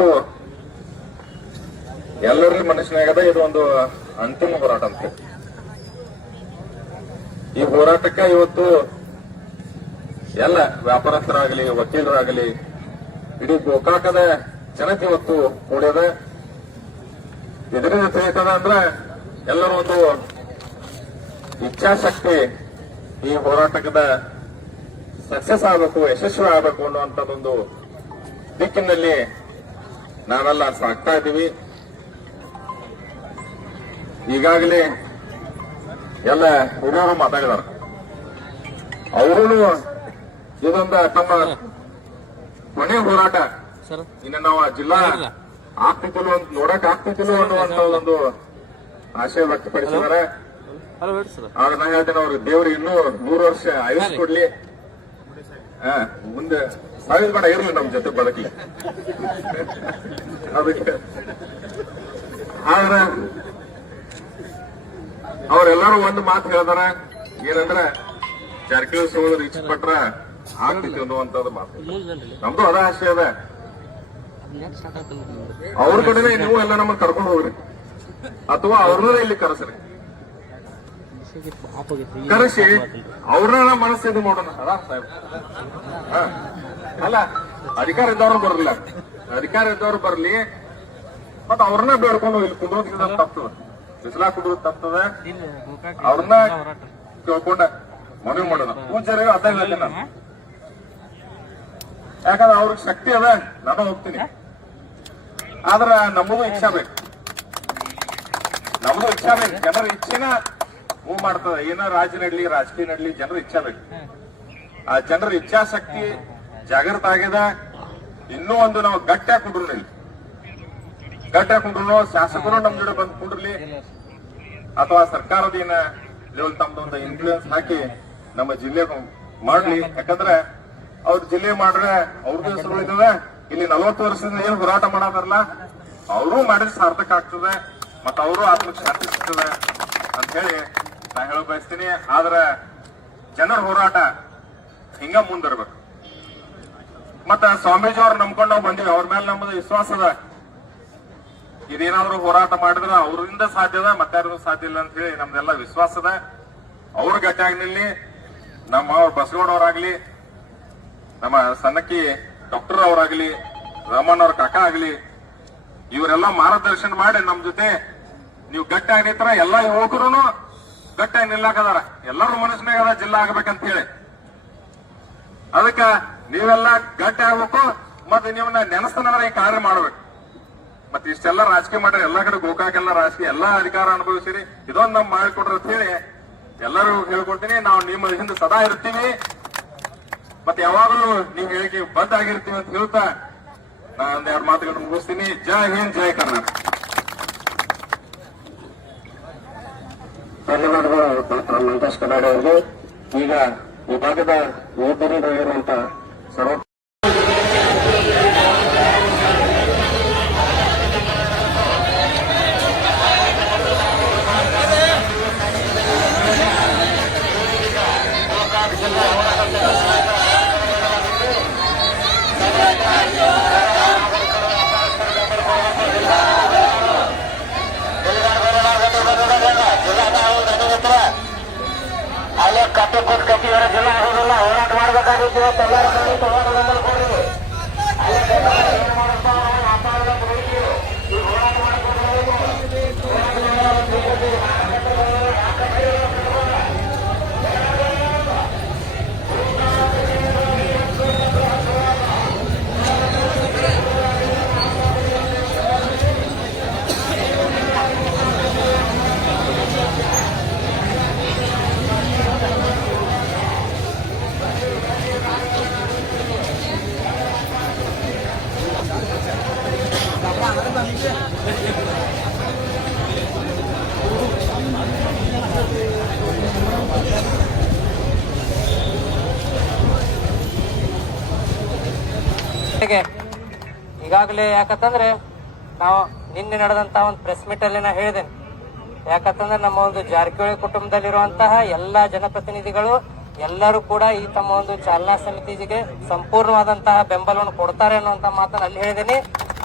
ಇವತ್ತು ಎಲ್ಲರಲ್ಲಿ ಮನಸ್ಸಿನಾಗದ ಇದು ಒಂದು ಅಂತಿಮ ಹೋರಾಟ ಅಂತ. ಈ ಹೋರಾಟಕ್ಕೆ ಇವತ್ತು ಎಲ್ಲ ವ್ಯಾಪಾರಸ್ಥರಾಗಲಿ, ವಕೀಲರಾಗಲಿ, ಇಡೀ ಗೋಕಾಕದ ಜನತೆ ಇವತ್ತು ಕೂಡ್ಯದ ಇದರಿಂದ ತಿಳಿತದ ಅಂದ್ರೆ ಎಲ್ಲರೂ ಒಂದು ಇಚ್ಛಾಶಕ್ತಿ ಈ ಹೋರಾಟದ ಸಕ್ಸಸ್ ಆಗಬೇಕು, ಯಶಸ್ವಿ ಆಗಬೇಕು ಅನ್ನುವಂಥದ್ದೊಂದು ದಿಕ್ಕಿನಲ್ಲಿ ನಾವೆಲ್ಲ ಸಾಕ್ತಾ ಇದ್ದೀವಿ. ಈಗಾಗಲೇ ಎಲ್ಲ ಹುಡುಗರು ಮಾತಾಡಿದಾರೆ ಅವರು ಇದೊಂದ ತಮ್ಮ ಕೊನೆ ಹೋರಾಟ. ಇನ್ನು ನಾವು ಆ ಜಿಲ್ಲಾ ಆಗ್ತಿದ್ದಿಲ್ಲ ಅಂತ ನೋಡಕ್ ಆಗ್ತಿದ್ದಿಲ್ಲ ಅನ್ನುವಂತ ಒಂದು ಆಶಯ ವ್ಯಕ್ತಪಡಿಸಿದ್ದಾರೆ. ಆದ್ರೆ ಆಗ ನಾ ಹೇಳ್ತೇನೆ ಅವ್ರಿಗೆ ದೇವ್ರು ಇನ್ನೂ ನೂರು ವರ್ಷ ಆಯುಷ್ ಕೊಡ್ಲಿ. ಮುಂದೆ ಸಾವಿರ ಬೇಡ, ಇರಲಿ ನಮ್ ಜೊತೆ ಬದುಕಿ ಅದಕ್ಕೆ. ಆದ್ರೆ, ಅವರೆಲ್ಲರೂ ಒಂದು ಮಾತು ಹೇಳ್ತಾರ, ಏನಂದ್ರೆ ಜಾರಕಿಹೊಳಿ ಸಹೋದರ ಇಚ್ಛೆ ಪಟ್ರ ಆಗ್ತಿತ್ತು ಅನ್ನುವಂಥದ್ದು ಮಾತು. ಮುಂದೆ ನಮ್ದು ಅದ ಆಸೆ ಅದ. ಅವ್ರ ಕಡೆನೇ ನೀವು ಎಲ್ಲ ನಮ್ಮ ಕರ್ಕೊಂಡು ಹೋಗ್ರಿ. ಅಥವಾ ಅವ್ರನ್ನ ಇಲ್ಲಿ ಕರೆಸ್ರಿ. ಕರೆಸಿ. ಅವ್ರನ್ನ ಮನಸ್ಸು ಇದು ಮಾಡೋಣ. ಅಲ್ಲ ಸಾಹೇಬ್. ಅಲ್ಲ ಅಧಿಕಾರ ಇದ್ದವ್ರು ಬರಲಿಲ್ಲ. ಅಧಿಕಾರ ಇದ್ದವ್ರು ಬರ್ಲಿ ಮತ್ತ ಅವ್ರನ್ನ ಬೇಡ್ಕೊಂಡು ಇಲ್ಲಿ ಕುಂದ್ರೋದ್ರಿಂದ ತಪ್ತದ ಬಿಸಿಲಾ ಕುಂದ್ರೋದ್ ತಪ್ತದ ಅವ್ರನ್ನ ಕೇಳ್ಕೊಂಡ. ಮನವಿ ಮಾಡೋಣ. ಪೂಜಾರಿಗೆ ಅದ ಹೇಳ್ತೀನಿ ನಾನು ಯಾಕಂದ್ರೆ ಅವ್ರಿಗೆ ಶಕ್ತಿ ಅದ ನಾನು ಹೋಗ್ತೀನಿ. ಆದ್ರ ನಮಗೂ ಇಚ್ಛಾ ಬೇಕು. ನಮಗೂ ಇಚ್ಛಾ ಬೇಕು. ಜನರ ಇಚ್ಛೆನ ಮೂವ್ ಮಾಡ್ತದ, ಏನ ರಾಜ್ಯ ನಡ್ಲಿ, ರಾಜಕೀಯ ನಡ್ಲಿ, ಜನರ ಇಚ್ಛಾ ಬೇಕು ಆ ಜನರ ಇಚ್ಛಾಶಕ್ತಿ ಜಾಗೃತ ಆಗ್ಯದ. ಇನ್ನೂ ಒಂದು ನಾವು ಗಟ್ಟಿ ಹಾಕೊಂಡ್ರು ಇಲ್ಲಿ. ಗಟ್ಟಿ ಹಾಕೊಂಡ್ರು ಶಾಸಕರು ನಮ್ ಜೊತೆ ಬಂದ್ ಕುಂಡ್ರಲಿ. ಅಥವಾ ಸರ್ಕಾರದ ಏನ ಲೆವೆಲ್ ತಮ್ದೊಂದು ಇನ್ಫ್ಲೂಯೆನ್ಸ್ ಹಾಕಿ ನಮ್ಮ ಜಿಲ್ಲೆ ಮಾಡ್ಲಿ. ಯಾಕಂದ್ರೆ ಅವ್ರ ಜಿಲ್ಲೆ ಮಾಡ್ರೆ ಅವ್ರದ್ದು ಹೆಸರು ಇದಾವೆ ಇಲ್ಲಿ ನಲವತ್ತು ವರ್ಷದಿಂದ ಏನ್ ಹೋರಾಟ ಮಾಡತಾರಲ್ಲ, ಅವರು ಮಾಡಿದ್ರೆ ಸಾರ್ಥಕ ಆಗ್ತದೆ. ಮತ್ತ ಅವರು ಆತ್ಮಕ್ಕೆ ಶಾಂತಿ ಸಿಗ್ತದೆ ಅಂತ ಹೇಳಿ ನಾ ಹೇಳ ಬಯಸ್ತೀನಿ. ಆದ್ರ ಜನರ ಹೋರಾಟ ಹಿಂಗ ಮುಂದಿರ್ಬೇಕು. ಮತ್ತ ಸ್ವಾಮೀಜಿ ಅವ್ರು ನಂಬ್ಕೊಂಡು ನಾವು ಬಂದಿವಿ. ಅವ್ರ ಮೇಲೆ ನಮ್ಮದು ವಿಶ್ವಾಸ ಅದ. ಇದೇನಾದ್ರು ಹೋರಾಟ ಮಾಡಿದ್ರೆ ಅವರಿಂದ ಸಾಧ್ಯ ಅದ ಮತ್ತಾರು ಸಾಧ್ಯ ಇಲ್ಲ ಅಂತ ಹೇಳಿ ನಮ್ದೆಲ್ಲ ವಿಶ್ವಾಸ ಅದ. ಅವ್ರ ಗಟ್ಟಿಯಾಗಿ ನಿಲ್ಲಿ, ನಮ್ಮ ಅವ್ರ ಬಸಗೌಡವರಾಗ್ಲಿ ನಮ್ಮ ಸಣ್ಣಕ್ಕಿ ಡಾಕ್ಟರ್ ಅವರಾಗ್ಲಿ ರಮಣ್ ಅವ್ರ ಕಾಕ ಆಗ್ಲಿ, ಇವರೆಲ್ಲ ಮಾರ್ಗದರ್ಶನ ಮಾಡಿ ನಮ್ ಜೊತೆ ನೀವು ಗಟ್ಟಿ ನಿಂತರ ಎಲ್ಲ ಯುವಕರು ಗಟ್ಟಿಯಾಗಿ ನಿಲ್ಲಾಕದಾರ ಎಲ್ಲರೂ ಮನಸ್ಸಿನಾಗ ಅದ, ಜಿಲ್ಲಾ ಆಗಬೇಕಂತ ಹೇಳಿ ಅದಕ್ಕ ನೀವೆಲ್ಲ ಗಟ್ಟಿ ಆಗ್ಬೇಕು, ಮತ್ತೆ ನಿಮ್ಮನ್ನ ನೆನೆಸ್ತಾನಂದ್ರೆ ಈ ಕಾರ್ಯ ಮಾಡ್ಬೇಕು. ಮತ್ತೆ ಇಷ್ಟೆಲ್ಲ ರಾಜಕೀಯ ಮಾಡ್ರಿ, ಎಲ್ಲಾ ಕಡೆ ಗೋಕಾಕೆಲ್ಲ ರಾಜಕೀಯ, ಎಲ್ಲಾ ಅಧಿಕಾರ ಅನುಭವಿಸಿರಿ. ಇದೊಂದು ನಮ್ ಮಾಡಿಕೊಡ್ರಿ ಅಂತ ಹೇಳಿ ಎಲ್ಲರೂ ಹೇಳ್ಕೊಡ್ತೀನಿ. ನಾವು ನಿಮ್ಮ ಹಿಂದೆ ಸದಾ ಇರ್ತೀವಿ. ಮತ್ತೆ ಯಾವಾಗಲೂ ನೀವು ಹೇಳಿಕೆ ಬದ್ಧ ಆಗಿರ್ತೀವಿ ಅಂತ ಹೇಳ್ತಾ ನಾ ಒಂದೆರಡು ಮಾತುಗಳನ್ನು ಮುಗಿಸ್ತೀನಿ. ಜೈ ಹಿಂದ್, ಜೈ ಕರ್ನಾಟಕ. ಧನ್ಯವಾದಗಳು. ಡಾಕ್ಟರ್ ಕಡಾಡಿ ಅವರಿಗೆ ಈಗ ವಿಭಾಗದ ಇರುವಂತ ಸರ್ವ ಕಟ್ಟಿ ಕೊಟ್ಟು ಕಟ್ಟಿವರ ಜಿಲ್ಲಾ ಆಗೋದಿಲ್ಲ ಹೋರಾಟ ಮಾಡ್ಬೇಕಾಗಿತ್ತು ಎಲ್ಲರ ಹೋರಾಟ ಈಗಾಗಲೇ ಯಾಕಂತಂದ್ರೆ ನಾವು ನಿನ್ನೆ ನಡೆದಂತ ಒಂದು ಪ್ರೆಸ್ ಮೀಟ್ ಅಲ್ಲಿ ನಾ ಹೇಳಿದ್ದೇನೆ. ಯಾಕಂತಂದ್ರೆ ನಮ್ಮ ಒಂದು ಜಾರಕಿಹೊಳಿ ಕುಟುಂಬದಲ್ಲಿರುವಂತಹ ಎಲ್ಲಾ ಜನಪ್ರತಿನಿಧಿಗಳು ಎಲ್ಲರೂ ಕೂಡ ಈ ತಮ್ಮ ಒಂದು ಚಾಲನಾ ಸಮಿತಿಗೆ ಸಂಪೂರ್ಣವಾದಂತಹ ಬೆಂಬಲವನ್ನು ಕೊಡ್ತಾರೆ ಅನ್ನುವಂತ ಮಾತನ್ನ ಅಲ್ಲಿ ಹೇಳಿದ್ದೀನಿ.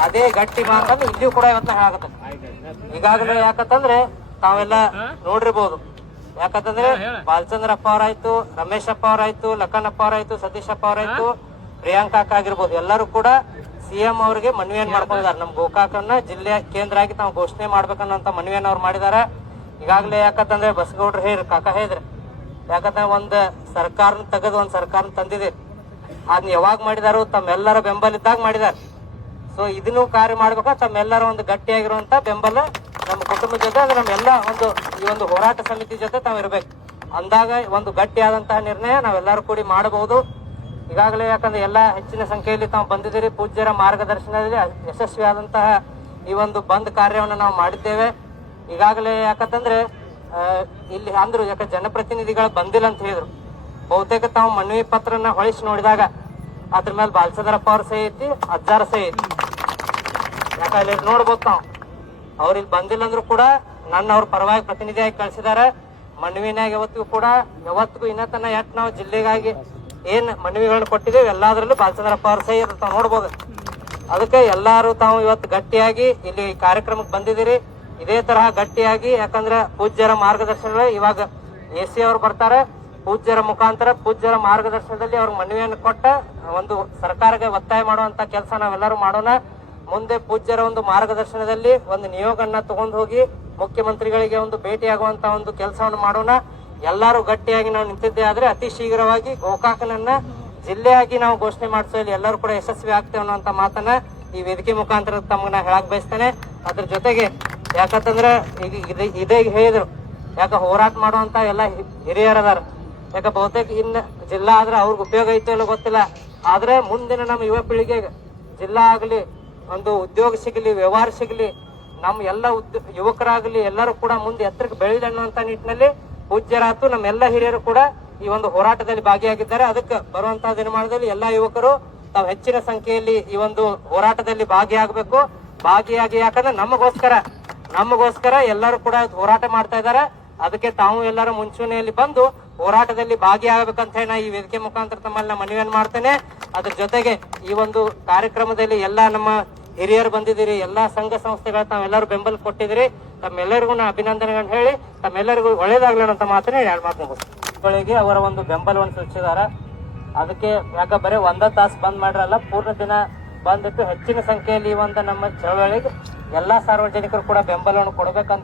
ಅದೇ ಗಟ್ಟಿ ಮಾತನ್ನು ಇಲ್ಲಿಯೂ ಕೂಡ ಇವತ್ತು ಆಗುತ್ತೆ. ಈಗಾಗಲೇ ಯಾಕಂತಂದ್ರೆ ತಾವೆಲ್ಲ ನೋಡಿರ್ಬೋದು. ಯಾಕಂತಂದ್ರೆ ಬಾಲಚಂದ್ರಪ್ಪ ಅವರಾಯ್ತು ರಮೇಶಪ್ಪ ಅವರಾಯ್ತು ಲಕ್ಕಣ್ಣಪ್ಪ ಅವರಾಯ್ತು ಸತೀಶಪ್ಪ ಅವರಾಯ್ತು ಪ್ರಿಯಾಂಕಾ ಅಕ್ಕ ಆಗಿರ್ಬೋದು, ಎಲ್ಲರೂ ಕೂಡ ಸಿಎಂ ಅವರಿಗೆ ಮನವಿಯನ್ನು ಮಾಡ್ಕೊಂಡಿದ್ದಾರೆ. ನಮ್ಮ ಗೋಕಾಕನ್ನ ಜಿಲ್ಲೆಯ ಕೇಂದ್ರ ಆಗಿ ತಾವು ಘೋಷಣೆ ಮಾಡ್ಬೇಕನ್ನೋ ಮನವಿಯನ್ನು ಅವ್ರು ಮಾಡಿದ್ದಾರೆ. ಈಗಾಗಲೇ ಯಾಕಂತಂದ್ರೆ ಬಸಗೌಡ್ರು ಹೇಳ್ರಿ ಕಾಕ ಹೇಳಿದ್ರೆ ಯಾಕಂದ್ರೆ ಒಂದು ಸರ್ಕಾರನ ತೆಗೆದು ಒಂದು ಸರ್ಕಾರನ ತಂದಿದೆ. ಅದನ್ನ ಯಾವಾಗ ಮಾಡಿದಾರೋ ತಮ್ಮೆಲ್ಲರ ಬೆಂಬಲ ಇದ್ದಾಗ ಮಾಡಿದಾರೆ ಸೊ ಇದನ್ನು ಕಾರ್ಯ ಮಾಡ್ಬೇಕು? ತಮ್ಮೆಲ್ಲರ ಒಂದು ಗಟ್ಟಿಯಾಗಿರುವಂತ ಬೆಂಬಲ ನಮ್ಮ ಕುಟುಂಬದ ಜೊತೆ ಅದು ನಮ್ಮೆಲ್ಲ ಒಂದು, ಈ ಒಂದು ಹೋರಾಟ ಸಮಿತಿ ಜೊತೆ ತಾವು ಇರ್ಬೇಕು. ಅಂದಾಗ ಒಂದು ಗಟ್ಟಿಯಾದಂತಹ ನಿರ್ಣಯ ನಾವೆಲ್ಲರೂ ಕೂಡಿ ಮಾಡಬಹುದು. ಈಗಾಗಲೇ ಯಾಕಂದ್ರೆ ಎಲ್ಲ ಹೆಚ್ಚಿನ ಸಂಖ್ಯೆಯಲ್ಲಿ ತಾವು ಬಂದಿದ್ದೀರಿ, ಪೂಜ್ಯರ ಮಾರ್ಗದರ್ಶನದಲ್ಲಿ ಯಶಸ್ವಿಯಾದಂತಹ ಈ ಒಂದು ಬಂದ್ ಕಾರ್ಯವನ್ನು ನಾವು ಮಾಡಿದ್ದೇವೆ. ಈಗಾಗಲೇ ಯಾಕಂತಂದ್ರೆ ಇಲ್ಲಿ ಅಂದ್ರು ಯಾಕೆ ಜನಪ್ರತಿನಿಧಿಗಳು ಬಂದಿಲ್ಲ ಅಂತ ಹೇಳಿದ್ರು. ಬಹುತೇಕ ತಾವು ಮನವಿ ಪತ್ರನ ಹೊಳಿಸಿ ನೋಡಿದಾಗ ಅದ್ರ ಮೇಲೆ ಬಾಲಚಂದ್ರಪ್ಪ ಅವ್ರ ಸಹಿ ಐತಿ, ಅಜ್ಜಾರ ಸಹಿ ಐತಿ. ಯಾಕಂದ್ರೆ ಇಲ್ಲಿ ನೋಡ್ಬೋದು ನಾವು ಅವ್ರು ಇಲ್ಲಿ ಬಂದಿಲ್ಲ ಅಂದ್ರು ಕೂಡ ನನ್ನ ಅವ್ರ ಪರವಾಗಿ ಪ್ರತಿನಿಧಿಯಾಗಿ ಕಳ್ಸಿದಾರೆ. ಮನವಿನಾಗ ಯಾವತ್ತಿಗೂ ಕೂಡ, ಯಾವತ್ತಿಗೂ ಇನ್ನತನ ಎಟ್ ನಾವು ಜಿಲ್ಲೆಗಾಗಿ ಏನ್ ಮನವಿಗಳನ್ನ ಕೊಟ್ಟಿದ್ದೇವೆ ಎಲ್ಲಾದ್ರಲ್ಲೂ ಬಾಲಚಂದ್ರಪ್ಪ ಅವ್ರ ಸಹಿ ತಾವು ನೋಡ್ಬೋದು. ಅದಕ್ಕೆ ಎಲ್ಲಾರು ತಾವು ಇವತ್ತು ಗಟ್ಟಿಯಾಗಿ ಇಲ್ಲಿ ಕಾರ್ಯಕ್ರಮಕ್ಕೆ ಬಂದಿದ್ದೀರಿ. ಇದೇ ತರಹ ಗಟ್ಟಿಯಾಗಿ, ಯಾಕಂದ್ರೆ ಪೂಜ್ಯರ ಮಾರ್ಗದರ್ಶನ ಇವಾಗ ಎ ಸಿ ಅವರು ಬರ್ತಾರೆ. ಪೂಜ್ಯರ ಮುಖಾಂತರ ಪೂಜ್ಯರ ಮಾರ್ಗದರ್ಶನದಲ್ಲಿ ಅವ್ರ ಮನವಿಯನ್ನು ಕೊಟ್ಟ ಒಂದು ಸರ್ಕಾರಕ್ಕೆ ಒತ್ತಾಯ ಮಾಡುವಂತ ಕೆಲಸ ನಾವೆಲ್ಲರೂ ಮಾಡೋಣ. ಮುಂದೆ ಪೂಜ್ಯರ ಒಂದು ಮಾರ್ಗದರ್ಶನದಲ್ಲಿ ಒಂದು ನಿಯೋಗನ್ನ ತಗೊಂಡು ಹೋಗಿ ಮುಖ್ಯಮಂತ್ರಿಗಳಿಗೆ ಒಂದು ಭೇಟಿಯಾಗುವಂತ ಒಂದು ಕೆಲಸವನ್ನು ಮಾಡೋಣ. ಎಲ್ಲರೂ ಗಟ್ಟಿಯಾಗಿ ನಾವು ನಿಂತಿದ್ದೇ ಆದ್ರೆ ಅತಿ ಶೀಘ್ರವಾಗಿ ಗೋಕಾಕನನ್ನ ಜಿಲ್ಲೆಯಾಗಿ ನಾವು ಘೋಷಣೆ ಮಾಡಿಸೋಲ್ಲಿ ಎಲ್ಲರೂ ಕೂಡ ಯಶಸ್ವಿ ಆಗ್ತೇವೆ ಅನ್ನೋಂತ ಮಾತನ್ನ ಈ ವೇದಿಕೆ ಮುಖಾಂತರ ತಮ್ಗೆ ನಾ ಹೇಳಕ್ ಬಯಸ್ತೇನೆ. ಅದ್ರ ಜೊತೆಗೆ ಯಾಕಂತಂದ್ರೆ ಈಗ ಇದೇ- ಹೇಳಿದ್ರು. ಯಾಕ ಹೋರಾಟ ಮಾಡುವಂತ ಎಲ್ಲ ಹಿರಿಯರದಾರ. ಯಾಕ ಬಹುತೇಕ ಇನ್ನ ಜಿಲ್ಲಾ ಆದ್ರೆ ಅವ್ರಿಗೆ ಉಪಯೋಗ ಐತೋ ಇಲ್ಲ ಗೊತ್ತಿಲ್ಲ. ಆದ್ರೆ ಮುಂದಿನ ನಮ್ಮ ಯುವ ಪೀಳಿಗೆಗೆ ಜಿಲ್ಲಾ ಆಗಲಿ, ಒಂದು ಉದ್ಯೋಗ ಸಿಗಲಿ, ವ್ಯವಹಾರ ಸಿಗಲಿ, ನಮ್ಮ ಎಲ್ಲ ಯುವಕರಾಗ್ಲಿ ಯುವಕರಾಗಲಿ ಎಲ್ಲರೂ ಕೂಡ ಮುಂದೆ ಎತ್ತರಕ್ಕೆ ಬೆಳೆಯಲಿ ಅನ್ನುವಂತ ನಿಟ್ಟಿನಲ್ಲಿ ಪೂಜ್ಯರಾತು ನಮ್ಮೆಲ್ಲ ಹಿರಿಯರು ಕೂಡ ಈ ಒಂದು ಹೋರಾಟದಲ್ಲಿ ಭಾಗಿಯಾಗಿದ್ದಾರೆ. ಅದಕ್ಕೆ ಬರುವಂತಹ ದಿನಮಾನದಲ್ಲಿ ಎಲ್ಲಾ ಯುವಕರು ತಾವು ಹೆಚ್ಚಿನ ಸಂಖ್ಯೆಯಲ್ಲಿ ಈ ಒಂದು ಹೋರಾಟದಲ್ಲಿ ಭಾಗಿಯಾಗಬೇಕು. ಭಾಗಿಯಾಗಿ ಯಾಕಂದ್ರೆ ನಮಗೋಸ್ಕರ ನಮಗೋಸ್ಕರ ಎಲ್ಲರೂ ಕೂಡ ಹೋರಾಟ ಮಾಡ್ತಾ ಇದ್ದಾರೆ. ಅದಕ್ಕೆ ತಾವು ಎಲ್ಲರೂ ಮುಂಚೂಣಿಯಲ್ಲಿ ಬಂದು ಹೋರಾಟದಲ್ಲಿ ಭಾಗಿಯಾಗಬೇಕಂತ ಹೇಳಿ ನಾ ಈ ವೇದಿಕೆ ಮುಖಾಂತರ ತಮ್ಮಲ್ಲಿ ನಾ ಮನವಿಯನ್ನು ಮಾಡ್ತೇನೆ. ಅದ್ರ ಜೊತೆಗೆ ಈ ಒಂದು ಕಾರ್ಯಕ್ರಮದಲ್ಲಿ ಎಲ್ಲಾ ನಮ್ಮ ಹಿರಿಯರು ಬಂದಿದ್ದೀರಿ, ಎಲ್ಲಾ ಸಂಘ ಸಂಸ್ಥೆಗಳ ತಾವೆಲ್ಲರೂ ಬೆಂಬಲ ಕೊಟ್ಟಿದ್ದೀರಿ. ತಮ್ಮೆಲ್ಲರಿಗೂ ನಾ ಅಭಿನಂದನೆಗಳನ್ನ ಹೇಳಿ, ತಮ್ಮೆಲ್ಲರಿಗೂ ಒಳ್ಳೇದಾಗ್ಲಿ ಅಂತ ಮಾತನ್ನ ಎರಡು ಮಾತು ಮುಗಿಸ್ಗಳಿಗೆ ಅವರ ಒಂದು ಬೆಂಬಲವನ್ನು ಸೂಚಿಸಿದ್ದಾರೆ. ಅದಕ್ಕೆ ಯಾಕ ಬರೀ ಒಂದ ತಾಸು ಬಂದ್ ಮಾಡ್ರಲ್ಲ ಪೂರ್ಣ ದಿನ ಬಂದಿಟ್ಟು ಹೆಚ್ಚಿನ ಸಂಖ್ಯೆಯಲ್ಲಿ ಈ ಒಂದು ನಮ್ಮ ಚಳವಳಿಗೆ ಎಲ್ಲಾ ಸಾರ್ವಜನಿಕರು ಕೂಡ ಬೆಂಬಲವನ್ನು ಕೊಡಬೇಕಂತ